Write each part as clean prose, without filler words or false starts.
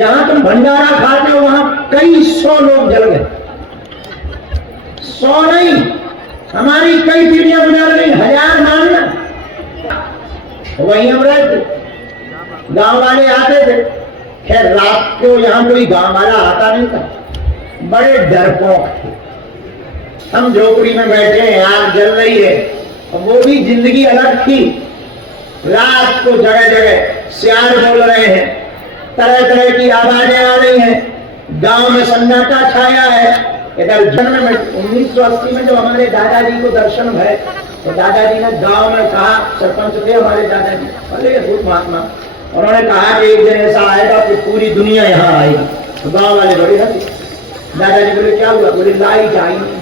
जहां तुम भंडारा खाते हो वहां कई 100 लोग जल गए। 100 नहीं, हमारी कई पीढ़ियां गुजर गई, 1000 मानना। वहीं हम रहते, गांव वाले आते थे। खैर रात को यहां कोई गांव वाला आता नहीं था, बड़े डरपोक थे। हम झोपड़ी में बैठे हैं, आग जल रही है, वो भी जिंदगी अलग थी। रात को जगह जगह सियार बोल रहे हैं, तरह तरह की आवाजें आ रही हैं, गांव में सन्नाटा छाया है। इधर जन्म में 1980 में जब हमारे दादाजी को दर्शन भय, तो दादाजी ने गांव में कहा, सरपंच थे हमारे दादाजी, भले भूत महात्मा, उन्होंने कहा कि एक दिन ऐसा आएगा कि पूरी दुनिया यहाँ आएगी। तो गांव वाले बड़े हंसे। दादाजी बोले क्या हुआ? बोले लाइट आई नहीं,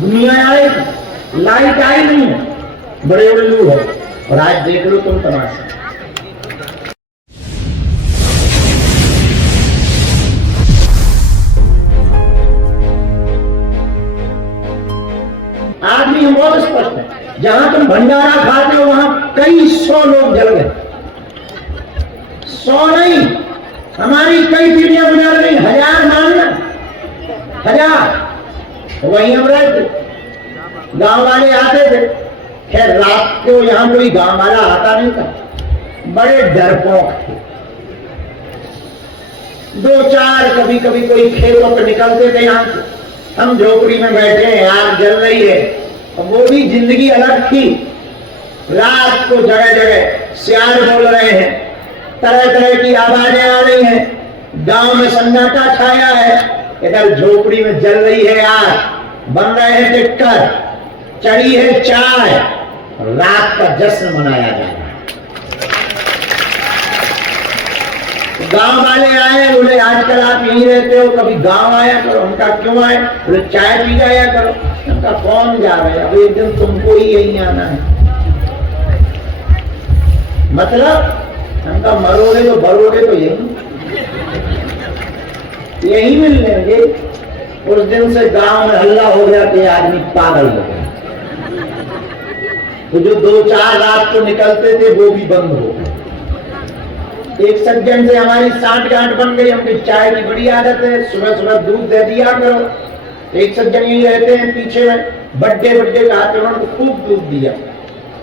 दुनिया आएगी, लाइट आई नहीं है, बड़े उल्लू है। और आज देख लो तुम तमाशा। आदमी हम बहुत स्पष्ट है, जहां तुम भंडारा खाते हो वहां कई 100 लोग जल गए। 100 नहीं, हमारी कई पीढ़ियां गुजर गई, 1000 मानना, 1000। वहीं हम रहते, गांव वाले आते थे। खैर रात को यहां कोई गांव वाला आता नहीं था, बड़े डरपोक थे। 2-4 कभी कभी कोई खेतों पर निकलते थे। यहाँ हम झोपड़ी में बैठे हैं, आग जल रही है, वो भी जिंदगी अलग थी। रात को जगह जगह सियार बोल रहे हैं, तरह तरह की आवाजें आ रही हैं, गांव में सन्नाटा छाया है। इधर झोपड़ी में जल रही है आग, बन रहे हैं टिक्कर, चढ़ी है चाय, रात का जश्न मनाया जा रहा है। गांव वाले आए, बोले आजकल आप यहीं रहते हो, कभी गांव आया करो। उनका क्यों आए? बोले चाय पी जाया करो। उनका कौन जा रहे हैं? अब एक दिन तुमको ही यहीं आना है। मतलब उनका मरोगे तो भरोगे तो यही मिल लेंगे। उस दिन से गांव में हल्ला हो गया कि आदमी पागल हो गया। तो जो 2-4 रात को निकलते थे वो भी बंद हो गए। एक सज्जन से हमारी साठ गांठ बन गई। हमकी चाय की बड़ी आदत है, सुबह सुबह दूध दे दिया करो। एक सज्जन यही रहते हैं पीछे में, बड्डे का आते, उन्होंने खूब दूध दिया।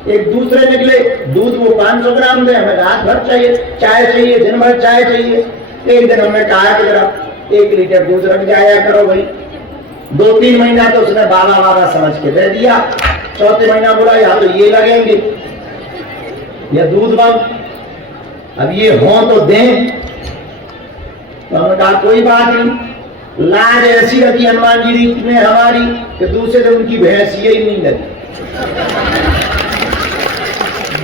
एक दूसरे निकले, दूध वो 500 ग्राम दे, हमें रात भर चाहिए, चाय चाहिए, दिन भर चाय चाहिए। एक दिन हमने कहा कि जरा 1 लीटर दूध रख जाया करो भाई। 2-3 महीना तो उसने बाबा समझ के दे दिया। चौथे महीना बोला या तो ये लगेंगे या दूध बंद, अब ये हो तो दें। तो हमने कहा कोई बात नहीं। लाज ऐसी रखी हनुमान जी ने हमारी कि दूसरे दिन उनकी भैंस यही नहीं लगी।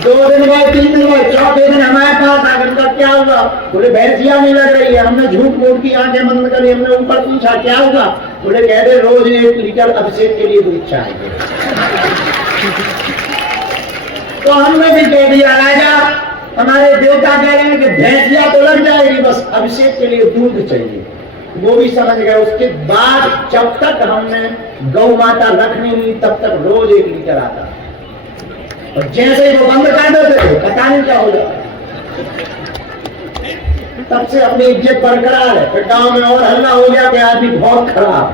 2 दिन बाद, 3 दिन बाद, चौथे दिन हमारे पास आकर उनका क्या हुआ? बोले भैंसिया नहीं लग रही है। हमने झूठ मूठ की आंखें बंद करी, हमने ऊपर पूछा क्या होगा? बोले कह रहे रोज 1 लीटर अभिषेक के लिए दूध चाहिए। तो हमने भी कह दिया राजा, हमारे देवता कह रहे हैं कि भैंसिया तो लग जाएगी, बस अभिषेक के लिए दूध चाहिए। वो भी समझ गए। उसके बाद जब तक हमने गौ माता रखनी हुई तब तक रोज 1 लीटर आता, और जैसे ही वो बंद कर देते थे पता नहीं क्या हो जाता। तब से अपनी इज्जत बरकरार है। फिर गांव में और हल्ला हो गया कि आदमी बहुत खराब।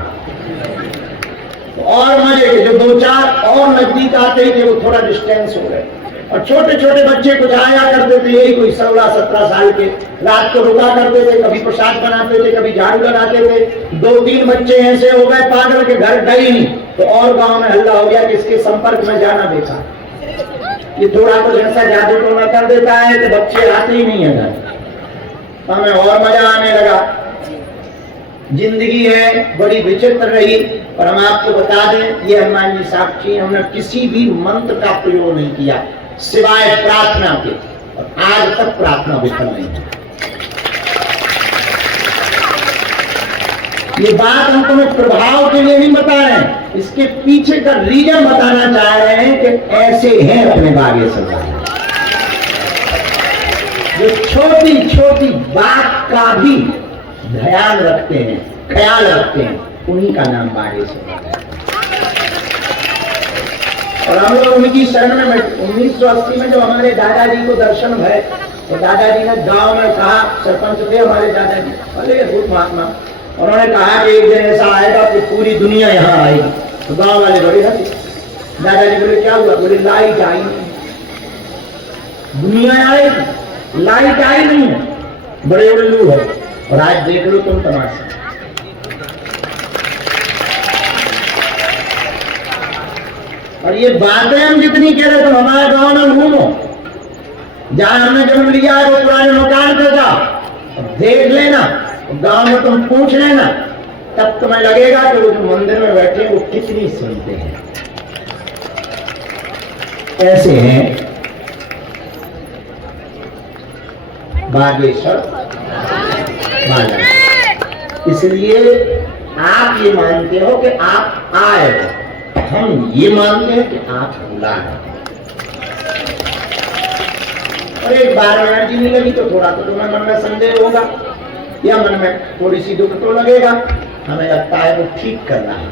और मजे के जो 2-4 और नजदीक आते थे वो थोड़ा डिस्टेंस हो गए। और छोटे छोटे बच्चे कुछ आया करते थे, यही कोई 16-17 साल के, रात को रुका करते थे, कभी प्रसाद बनाते थे, कभी झाड़ू लगाते थे। 2-3 बच्चे ऐसे हो गए पागल के घर गए नहीं। तो और गांव में हल्ला हो गया कि इसके संपर्क में जाना देखा, ये थोड़ा कुछ ऐसा जादू टोना कर देता है कि बच्चे आते ही नहीं है घर। हमें और मजा आने लगा। जिंदगी है बड़ी विचित्र रही। और हम आपको बता दें, ये हनुमान जी साक्षी, हमने किसी भी मंत्र का प्रयोग नहीं किया सिवाय प्रार्थना के, और आज तक प्रार्थना विफल नहीं हुई। ये बात हम तुम्हें प्रभाव के लिए नहीं बता रहे हैं, इसके पीछे का रीजन बताना चाह रहे हैं कि ऐसे हैं अपने बागे सरदार, जो छोटी छोटी बात का भी ध्यान रखते हैं, ख्याल रखते हैं, उन्हीं का नाम बागेश्वर है। और हम लोग उनकी शरण में 1980 में जब हमारे दादाजी को दर्शन भय, तो दादाजी ने गांव में कहा, सरपंच थे हमारे दादाजी, अरे भूत महात्मा, उन्होंने कहा कि एक दिन ऐसा आएगा कि पूरी दुनिया यहाँ आएगी। तो गांव वाले बड़े हंसे। दादाजी बोले क्या हुआ? बोले लाइट आई नहीं, दुनिया आएगी, लाइट आई नहीं है, बड़े उल्लू है। और आज देख लो तुम तमाशा। और ये बातें हम जितनी कह रहे, तुम हमारे गांव में घूमो, जहां हमने जन्म लिया है वो पुराने मकान पे जाओ, देख लेना, गांव में तुम पूछ लेना, तब तुम्हें लगेगा कि वो जो मंदिर में बैठे वो कितनी सुनते हैं। ऐसे हैं बागेश्वर बाला। इसलिए आप ये मानते हो कि आप आए हो, हम ये मानते हैं कि आप बुलाए। और एक बार में अर्जी नहीं लगी तो थोड़ा तो तुम्हें मन में संदेह होगा या मन में थोड़ी सी दुख तो लगेगा। हमें लगता है वो ठीक करना है।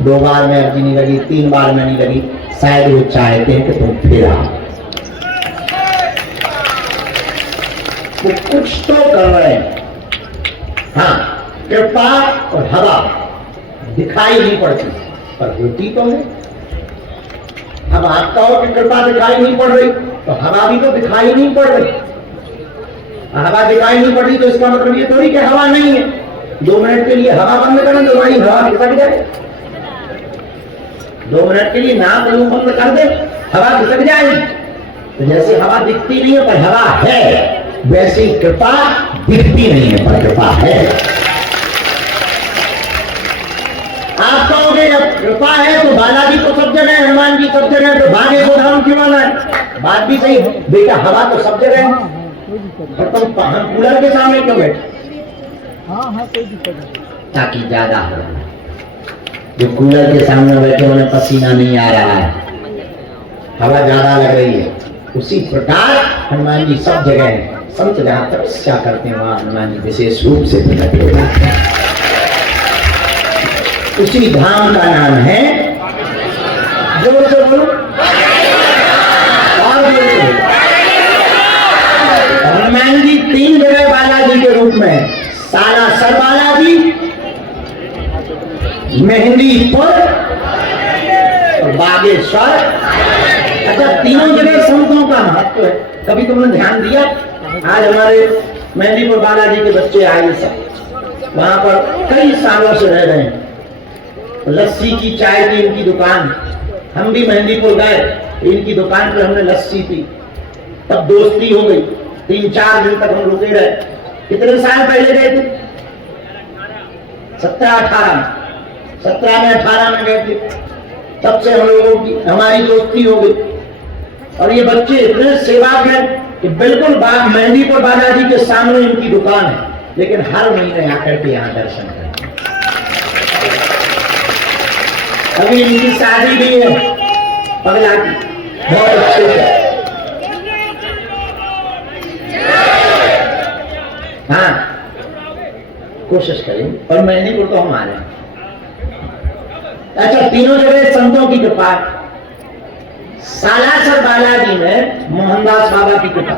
2 बार में अर्जी नहीं लगी, 3 बार में नहीं लगी, शायद वो चाहते हैं कि तुम फिर आओ। वो कुछ तो कर रहे हैं। हाँ, कृपा और हवा दिखाई नहीं पड़ती पर होती तो है। अब आप कहो कि कृपा दिखाई नहीं पड़ रही, तो हवा भी तो दिखाई नहीं पड़ रही। हवा दिखाई नहीं पड़ रही तो इसका मतलब ये थोड़ी कि हवा नहीं है। 2 मिनट के लिए हवा बंद करें तो हमारी हवा खिसक जाए। 2 मिनट के लिए नाक मुंह बंद कर दे, हवा खिसक जाएगी। तो जैसे हवा दिखती नहीं है पर हवा है, वैसी कृपा दिखती नहीं है पर कृपा है। आप कहोगे जब कृपा है तो बालाजी तो सब जगह है, हनुमान जी सब जगह है, तो भागे को धाम क्यों आना है? बात भी सही है बेटा, हवा तो सब जगह है, पर तुम हम कूलर के सामने क्यों बैठे? कोई दिक्कत नहीं, ताकि ज्यादा हो। जो कूलर के सामने बैठे उन्हें पसीना नहीं आ रहा है, हवा ज्यादा लग रही है। उसी प्रकार हनुमान जी सब जगह है। संत जहां तपस्या करते हैं वहां हनुमान जी विशेष रूप से प्रकट होते हैं। उसी धाम का नाम है, जोर से बोलो, और हनुमान जी 3 जगह बालाजी के रूप में, सालासर बालाजी, मेहंदीपुर और बागेश्वर। अच्छा, तीनों जगह संतों का महत्व है। कभी तुमने ध्यान दिया? आज हमारे मेहंदीपुर बालाजी के बच्चे आए, सब वहां पर कई सालों से रह रहे हैं। लस्सी की, चाय की इनकी दुकान। हम भी मेहंदीपुर गए, इनकी दुकान पर हमने लस्सी पी, तब दोस्ती हो गई। 3-4 दिन तक हम रुके रहे। कितने साल पहले गए थे? 17-18 में, 17 में 18 में गए थे। तब से हम लोगों की हमारी दोस्ती हो गई। और ये बच्चे इतने सेवा हैं कि बिल्कुल मेहंदीपुर बालाजी के सामने इनकी दुकान है, लेकिन हर महीने आकर के यहाँ दर्शन करते। अभी इनकी शादी भी है पगला की, बहुत अच्छे से। हाँ, कोशिश करेंगे, और मेहंदीपुर तो हम आ रहे हैं। अच्छा, तीनों जगह संतों की कृपा। सालासर बालाजी में मोहनदास बाबा की कृपा,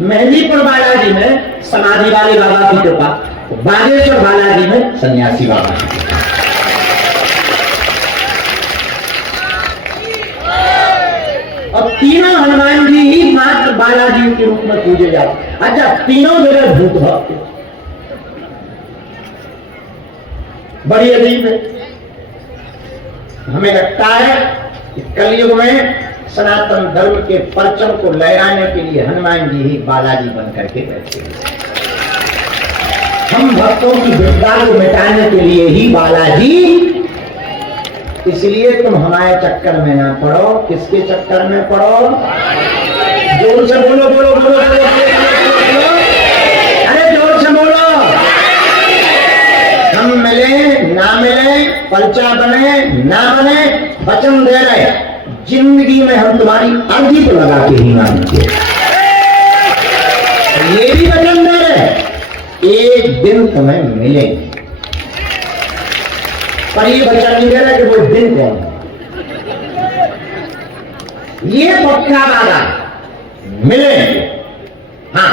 मेहंदीपुर बालाजी में समाधि वाले बाबा की कृपा, बागेश्वर बालाजी में सन्यासी बाबा की कृपा। और तीनों हनुमान जी ही मात्र बालाजी के रूप में पूजे जाते। अच्छा, तीनों जगह भूत भक्त, बड़ी अजीब है। हमें लगता है कि कलयुग में सनातन धर्म के परचम को लहराने के लिए हनुमान जी ही बालाजी बन करके बैठे। हम भक्तों की विपदा को मिटाने के लिए ही बालाजी। इसलिए तुम हमारे चक्कर में ना पड़ो। किसके चक्कर में पड़ो? जोर से बोलो, बोलो, बोलो, बोलो, बोलो। अरे जोर से बोलो। हम मिले ना मिले, पर्चा बने ना बने, वचन दे रहे, जिंदगी में हम तुम्हारी अर्जी को लगा के ही मानेंगे। ये भी वचन दे रहे, एक दिन तुम्हें मिलेंगे। पर ये वचन नहीं दे रहे कि वो दिन कौन है। ये पक्का वादा, मिलेंगे। हाँ,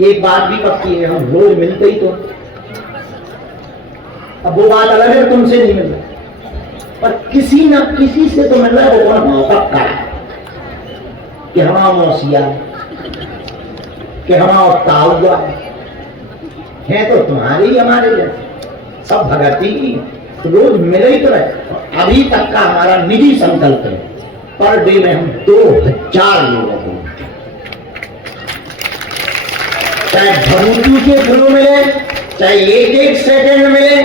एक बात भी पक्की है, हम रोज मिलते ही तो। अब वो बात अलग है तुमसे नहीं मिल रहा, पर किसी न किसी से तो मिल रहा है। वो कौन? पक्का है कि हमारा मौसिया, कि हमारा ताऊआ है, तो तुम्हारे ही हमारे जैसे सब भगती की रोज मिले ही तो रहे। अभी तक का हमारा निजी संकल्प है, पर डे में हम 2000 लोगों को, चाहे भभूति के थ्रू मिले, चाहे एक सेकंड मिले,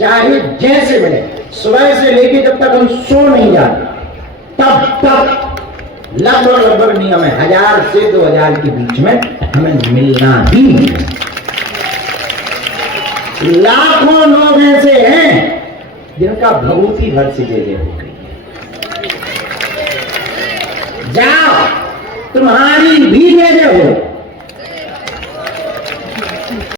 चाहे जैसे मिले, सुबह से लेके जब तक हम सो नहीं जाते तब तक लगभग नियम है 1000 से 2000 के बीच में हमें मिलना ही। लाखों लोग ऐसे हैं जिनका भभूति भर से दे हो गई। जाओ, तुम्हारी भी जय हो।